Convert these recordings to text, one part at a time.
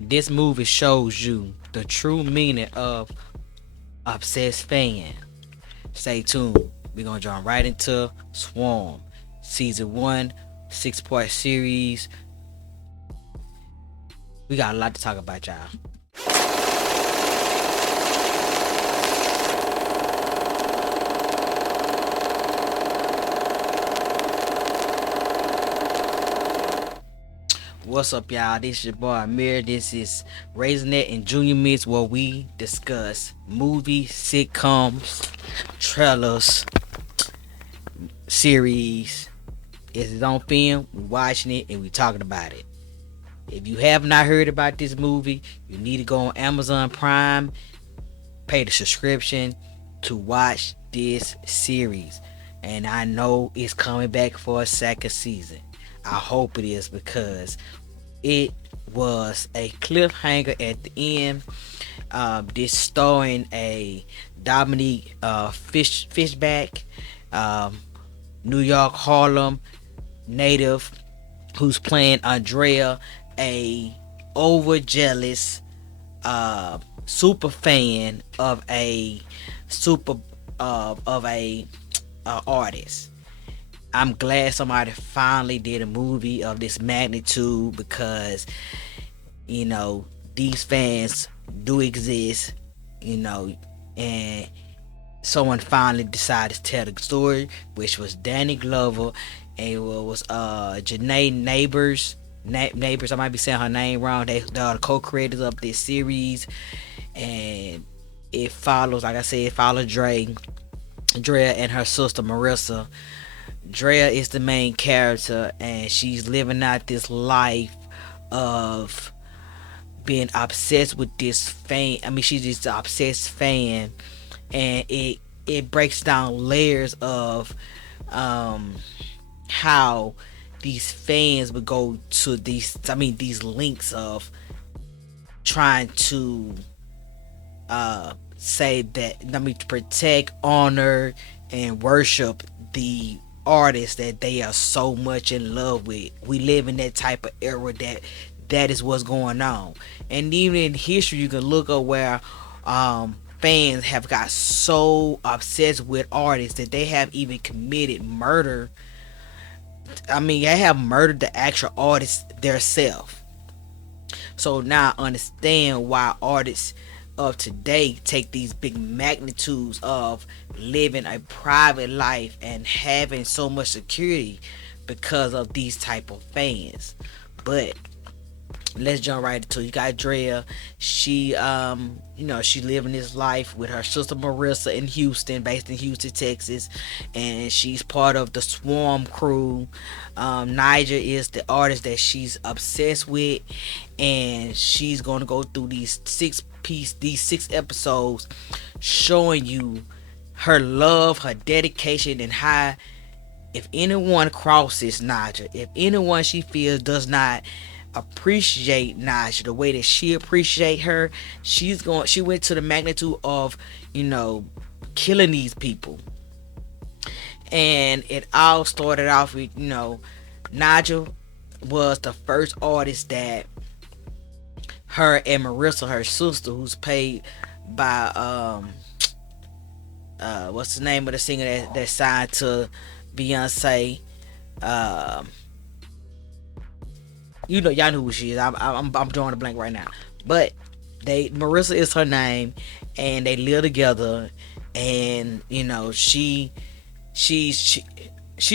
This movie shows you the true meaning of obsessed fan. Stay tuned. We're gonna jump right into Swarm, season one, 6-part series. We got a lot to talk about, y'all. What's up, y'all? This is your boy Amir. This is Raisinette and Junior Mix, where we discuss movies, sitcoms, trailers, series. It's its own film. We watching it and we talking about it. If you have not heard about this movie, you need to go on Amazon Prime, pay the subscription to watch this series. And I know it's coming back for a second season. I hope it is, because it was a cliffhanger at the end. This starring a Dominique Fishback, um, New York Harlem native, who's playing Andrea, a over jealous super fan of a super of a artist. I'm glad somebody finally did a movie of this magnitude, because you know these fans do exist, you know, and someone finally decided to tell the story, which was Danny Glover, and it was Janine Nabers. Neighbors, I might be saying her name wrong. They are the co-creators of this series, and it follows, like I said, it follows Drea and her sister Marissa. Drea is the main character, and she's living out this life of being obsessed with this fan. I mean, she's just an obsessed fan, and it breaks down layers of how these fans would go to these links of trying to say that, to protect, honor, and worship the artists that they are so much in love with. We live in that type of era that is what's going on. And even in history, you can look up where fans have got so obsessed with artists that they have even committed murder. I mean, they have murdered the actual artist themselves. So now I understand why artists of today take these big magnitudes of living a private life and having so much security, because of these type of fans. But let's jump right into it. You got Drea. She she living this life with her sister Marissa in Houston, based in Houston, Texas, and she's part of the Swarm crew. Niger is the artist that she's obsessed with, and she's going to go through these 6 episodes, showing you her love, her dedication, and how, if anyone crosses Niger, if anyone she feels does not appreciate Naja the way that she appreciate her, she went to the magnitude of, killing these people. And it all started off with, Nigel was the first artist that her and Marissa, her sister, who's paid by what's the name of the singer that signed to Beyonce, um y'all know who she is. I'm drawing a blank right now, but Marissa is her name, and they live together, and she's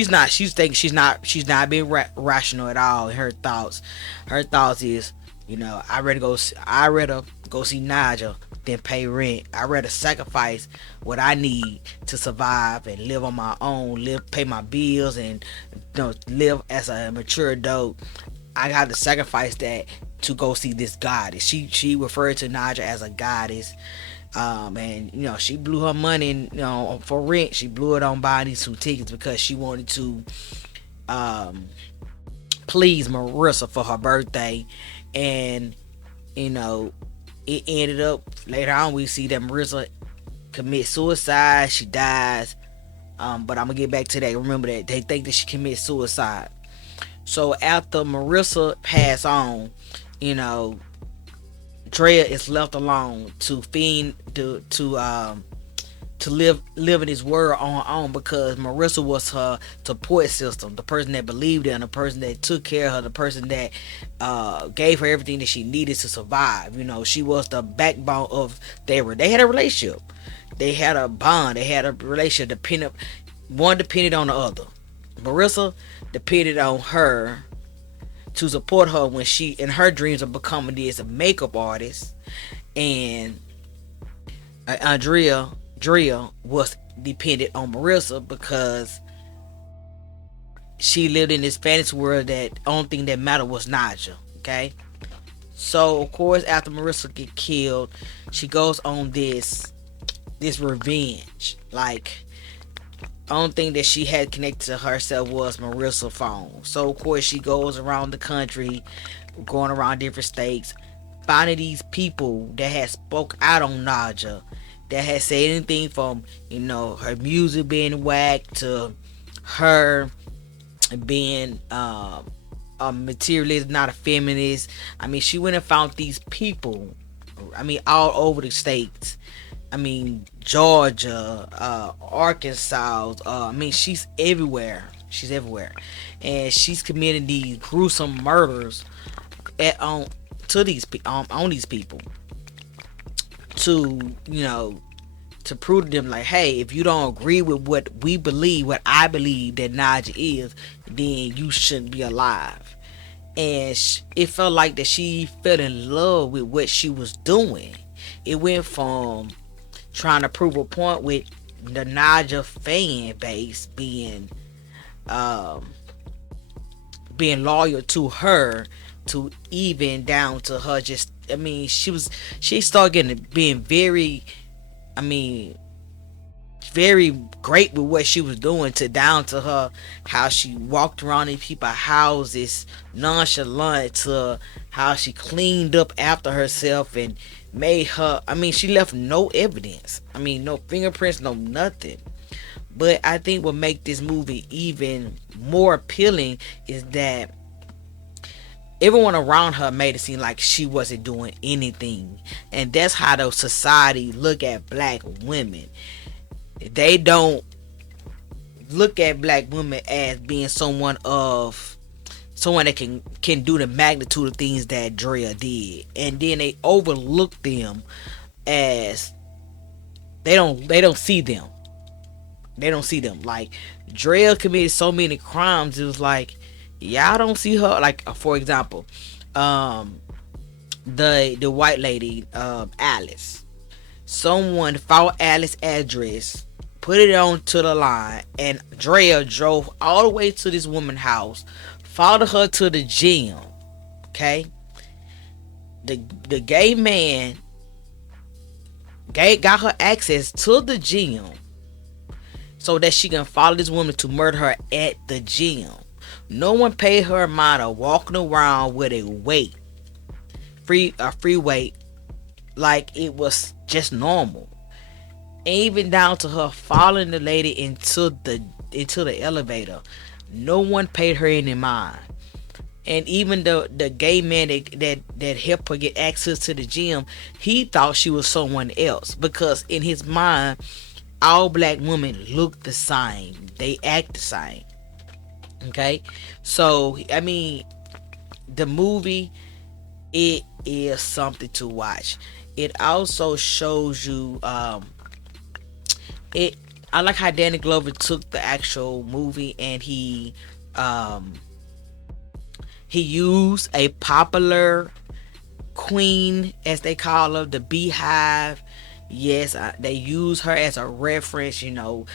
not she's not being rational at all in her thoughts. Her thoughts is, I rather go see Nigel than pay rent. I rather sacrifice what I need to survive and live on my own, pay my bills, and live as a mature adult. I got to sacrifice that to go see this goddess. She referred to Naja as a goddess. And she blew her money, for rent. She blew it on buying these 2 tickets because she wanted to please Marissa for her birthday. And it ended up later on, we see that Marissa commits suicide. She dies. But I'm gonna get back to that. Remember that they think that she commits suicide. So after Marissa passed on, Drea is left alone to fiend to live in this world on her own, because Marissa was her support system, the person that believed in her, the person that took care of her, the person that gave her everything that she needed to survive. She was the backbone of they had a relationship, they had a bond, they had a relationship dependent, one depended on the other. Marissa depended on her to support her when she in her dreams of becoming this makeup artist, and Drea was dependent on Marissa because she lived in this fantasy world that only thing that mattered was Naja. Okay, so of course after Marissa get killed, she goes on this revenge. Like, only thing that she had connected to herself was Marissa's phone. So of course she goes around the country, going around different states, finding these people that had spoke out on Naja, that had said anything from her music being whack to her being a materialist, not a feminist. I mean, she went and found these people. I mean, all over the states. I mean, Georgia, Arkansas. I mean, she's everywhere. She's everywhere, and she's committing these gruesome murders to these on these people to to prove to them, like, hey, if you don't agree with what we believe, what I believe that Naja is, then you shouldn't be alive. And it felt like that she fell in love with what she was doing. It went from trying to prove a point with the Naja fan base um, being loyal to her, to even down to her just, I mean, she started being very, I mean, very great with what she was doing, to down to her how she walked around in people's houses nonchalant, to how she cleaned up after herself and made her, I mean, she left no evidence, I mean, no fingerprints, no nothing. But I think what makes this movie even more appealing is that everyone around her made it seem like she wasn't doing anything, and that's how the society look at black women. They don't look at black women as being someone that can do the magnitude of things that Drea did, and then they overlook them as they don't see them. They don't see them. Like, Drea committed so many crimes. It was like, y'all don't see her. Like, for example, the white lady, Alice. Someone found Alice's address, put it onto the line, and Drea drove all the way to this woman's house, followed her to the gym. Okay, the gay man got her access to the gym so that she can follow this woman to murder her at the gym. No one paid her a mind of walking around with a weight, a free weight, like it was just normal. And even down to her following the lady into the elevator, no one paid her any mind. And even the gay man that helped her get access to the gym, he thought she was someone else, because in his mind, all black women look the same, they act the same. Okay, so I mean, the movie, it is something to watch. It also shows you it I like how Danny Glover took the actual movie and he used a popular queen, as they call her, the Beehive. Yes, they use her as a reference, the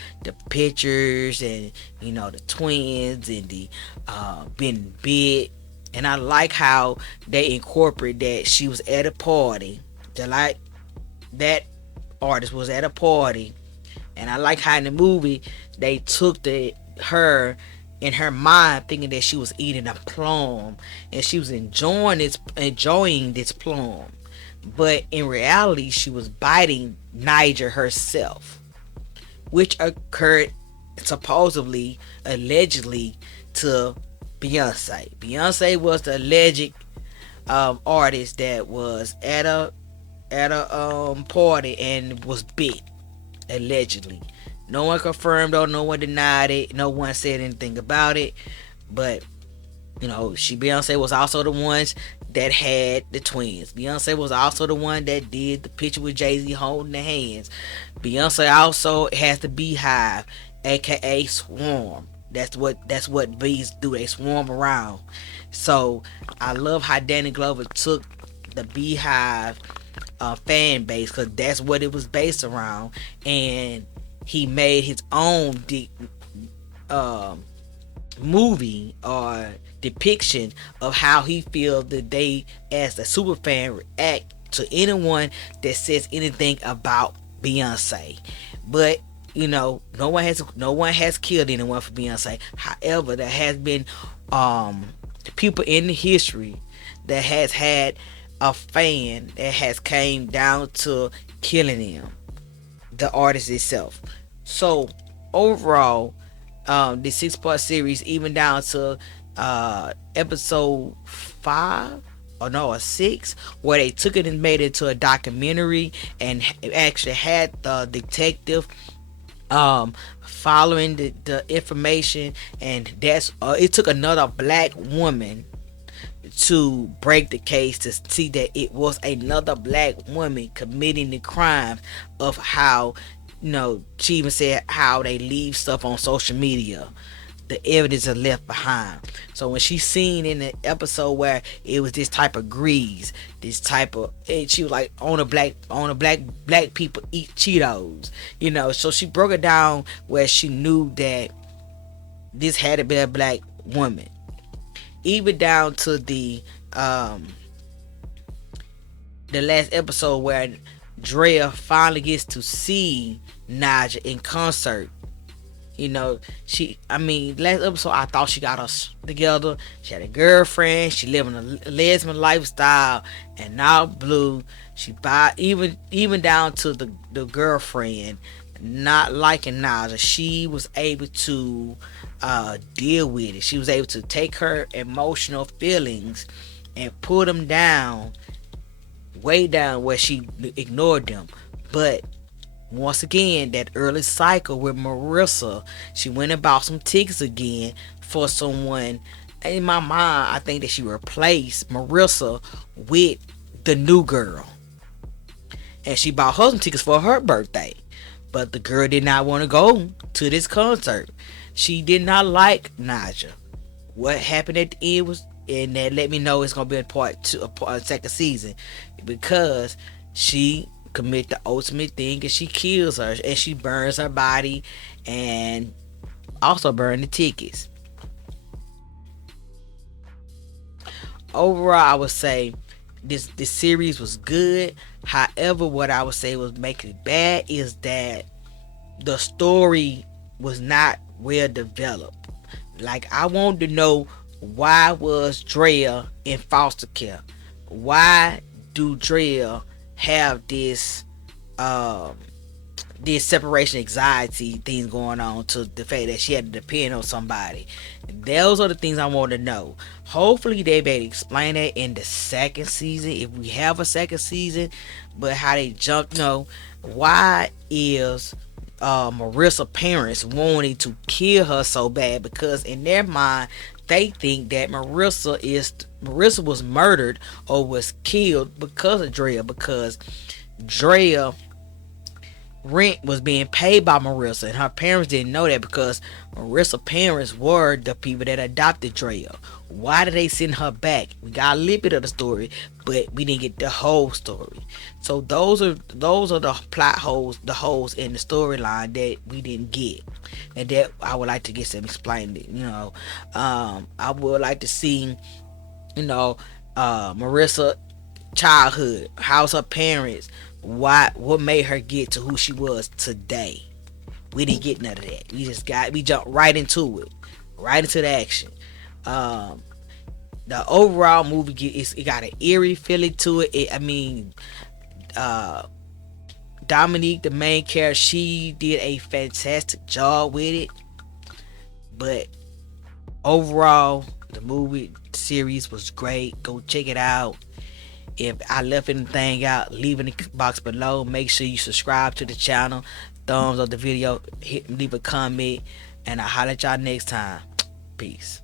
pictures and, the twins and the being big. And I like how they incorporate that she was at a party. That artist was at a party. And I like how in the movie they took her in her mind thinking that she was eating a plum and she was enjoying this plum. But in reality, she was biting Niger herself, which occurred supposedly, allegedly, to Beyonce. Beyonce was the alleged artist that was at a party and was bit, allegedly. No one confirmed or no one denied it. No one said anything about it. But Beyonce was also the ones that had the twins. Beyonce was also the one that did the picture with Jay-Z holding the hands. Beyonce also has the beehive, aka swarm. That's what bees do. They swarm around. So I love how Danny Glover took the beehive fan base, because that's what it was based around, and he made his own um movie or depiction of how he feels that they, as a super fan, react to anyone that says anything about Beyonce. But no one has killed anyone for Beyonce. However, there has been people in the history that has had a fan that has came down to killing them, the artist itself. So overall, the 6 part series, even down to episode 5, or no, a 6, where they took it and made it into a documentary, and actually had the detective following the information, and that's it took another black woman to break the case, to see that it was another black woman committing the crimes of how, she even said how they leave stuff on social media, the evidence is left behind. So when she seen in the episode where it was this type of grease, this type of, and she was like, on a black people eat Cheetos, so she broke it down where she knew that this had to be a black woman. Even down to the last episode where Drea finally gets to see Naja in concert. Last episode I thought she got us together. She had a girlfriend. She living a lesbian lifestyle, and now blue. She buy even down to the girlfriend not liking Naja. She was able to deal with it. She was able to take her emotional feelings and put them down, way down, where she ignored them. But once again, that early cycle with Marissa, she went and bought some tickets again for someone. In my mind, I think that she replaced Marissa with the new girl, and she bought her some tickets for her birthday. But the girl did not want to go to this concert. She did not like Naja. What happened at the end was, and that let me know it's gonna be a part two, a second season, because she commit the ultimate thing, and she kills her, and she burns her body, and also burn the tickets. Overall, I would say this series was good. However, what I would say was making it bad is that the story was not well developed. Like, I wanted to know, why was Drea in foster care? Why do Drea have this separation anxiety things going on, to the fact that she had to depend on somebody? Those are the things I want to know. Hopefully they may explain that in the second season, if we have a second season. But how they jumped, why is Marissa's parents wanting to kill her so bad? Because in their mind, they think that Marissa was murdered or was killed because of Drea, because Drea rent was being paid by Marissa, and her parents didn't know that, because Marissa's parents were the people that adopted Drea. Why did they send her back? We got a little bit of the story, but we didn't get the whole story. So those are the plot holes, the holes in the storyline that we didn't get, and that I would like to get some explained. I would like to see, Marissa childhood. How's her parents? What made her get to who she was today? We didn't get none of that. We jumped right into it, right into the action. The overall movie it got an eerie feeling to it. Dominique, the main character, she did a fantastic job with it. But overall, The movie series was great. Go check it out. If I left anything out, leave in the box below. Make sure you subscribe to the channel. Thumbs up the video. Leave a comment. And I'll holler at y'all next time. Peace.